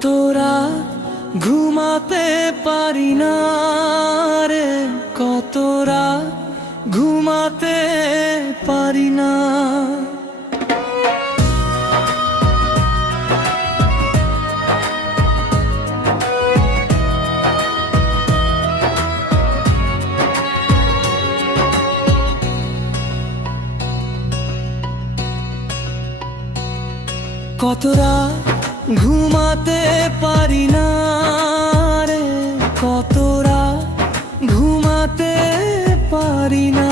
কত রাত ঘুমাতে পারি না রে, কত রাত ঘুমাতে পারি না। কত রাত ঘুমাতে পারি না রে, কত রাত ঘুমাতে পারি না।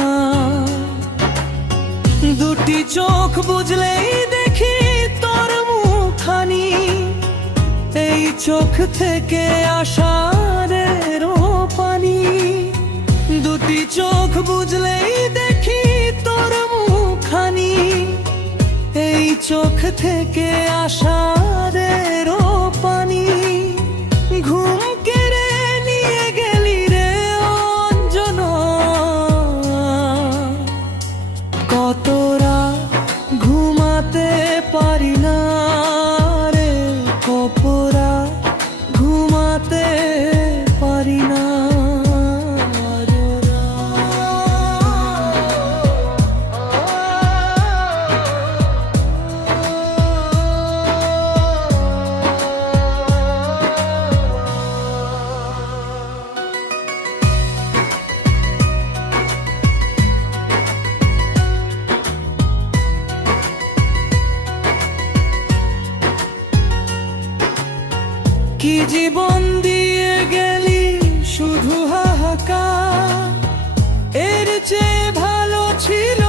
দুটি চোখ বুঝলেই দেখি তোর মুখখানি, এই চোখ থেকে আষাঢ়ের পানি। দুটি চোখ বুঝলেই দেখি তোর মুখখানি, এই চোখ থেকে আষাঢ়ের পানি। ঘুম কেড়ে নিয়ে গেলি রে অঞ্জনা, কত রাত ঘুমাতে পারি না রে, কত রাত ঘুমাতে পারি না। কি জীবন দিয়ে গেলি শুধু হাহাকার, এর চেয়ে ভালো ছিল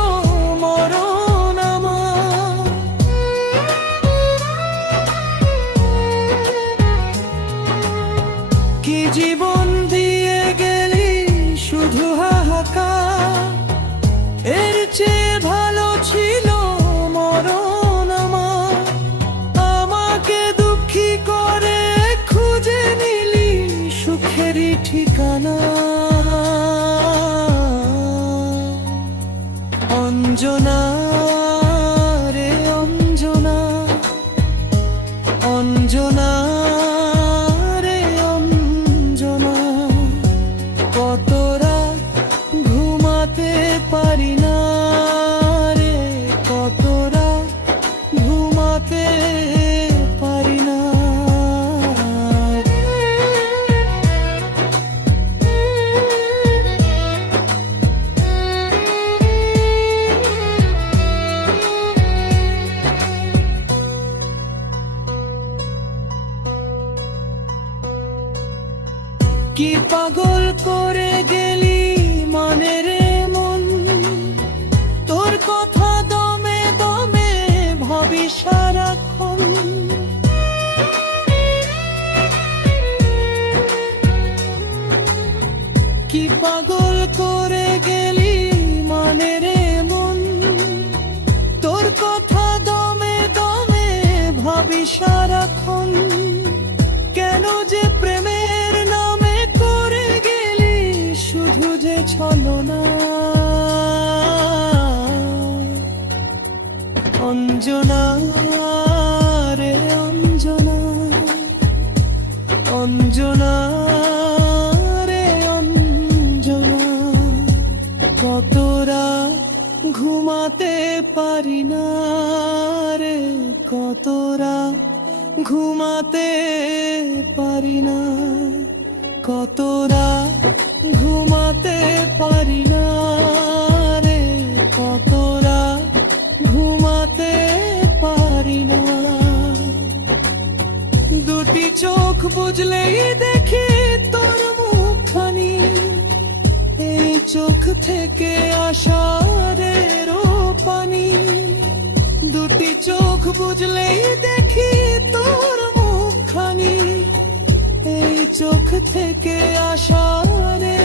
মরণ আমার। কি জীবন দিয়ে গেলি শুধু হাহাকার, এর চেয়ে ভালো ছিল মরণ আমার। আমাকে দুঃখী করে খুঁজে নিলি সুখেরই ঠিকানা। অঞ্জনা রে অঞ্জনা, অঞ্জনা রে অঞ্জনা, কত রাত ঘুমাতে পারি না রে, কত রাত ঘুমাতে পারি না। কি পাগল করে গেলি মনে রে মন, তোর কথা দমে দমে ভাবি সারাক্ষণ। কি পাগল করে গেলি মনে রে মন, তোর কথা দমে দমে ভাবি সারাক্ষণ। কেন যে প্রেমের নামে করে গেলি শুধু যে ছলনা। অঞ্জনা রে অঞ্জনা, অঞ্জনা রে অঞ্জনা, কত রাত ঘুমাতে পারি না রে, কত রাত ঘুমাতে পারি না, কত রাত ঘুমাতে পারি না রে, কত রাত ঘুমাতে পারি না। দুটি চোখ বুঝলেই দেখি তোর মুখখানি, এই চোখ থেকে আষাঢ়ের পানি। দুটি চোখ বুঝলেই দেখি তোর মুখখানি, এই চোখ থেকে আষাঢ়ের